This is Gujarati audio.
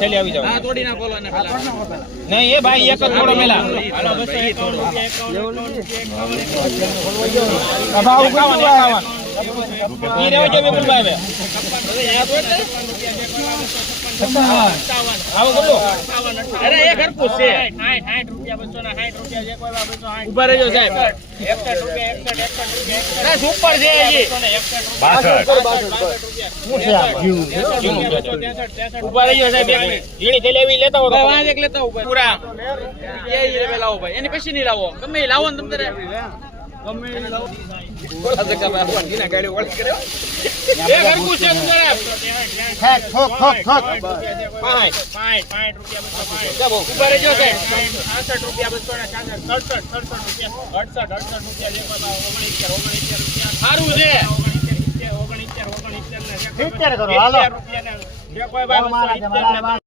થેલી આવી જાવ. હા તોડી નાખો ને પેલા. નહીં એ ભાઈ એક જ થોડો મેલા. હાલો 251 ઈ રેવ જો વિપુલભાઈ આવો બોલો. અરે એ ઘરપૂસ છે 60 રૂપિયા 260 રૂપિયા જે કોઈ વા 260 ઉભા રહેજો સાહેબ. 61 રૂપિયા 61 અરે સુપર છે હજી. 62 ઉભા રહેજો સાહેબ. ઝીણી થેલી આવી લેતા હો ભાઈ વાંજ એક લેતા આવો ભાઈ. પૂરા એ લાવો ભાઈ. એની પછી નહીં લાવો. ગમે એ લાવો ને તમે તારે. ગમે એ લાવો. બોલા છે કે ભાઈ આપણ ગીના ગાડી વળી કર્યો. એ ઘરપૂસ છે જરા. ઠોક ઠોક ઠોક 60 રૂપિયા 260 જાબો ઉભા રહેજો સાહેબ. 68 રૂપિયા 267 68 રૂપિયા જે કોઈ વા 69 રૂપિયા સારું છે. 69 કરો હાલો જે કોઈ વા 270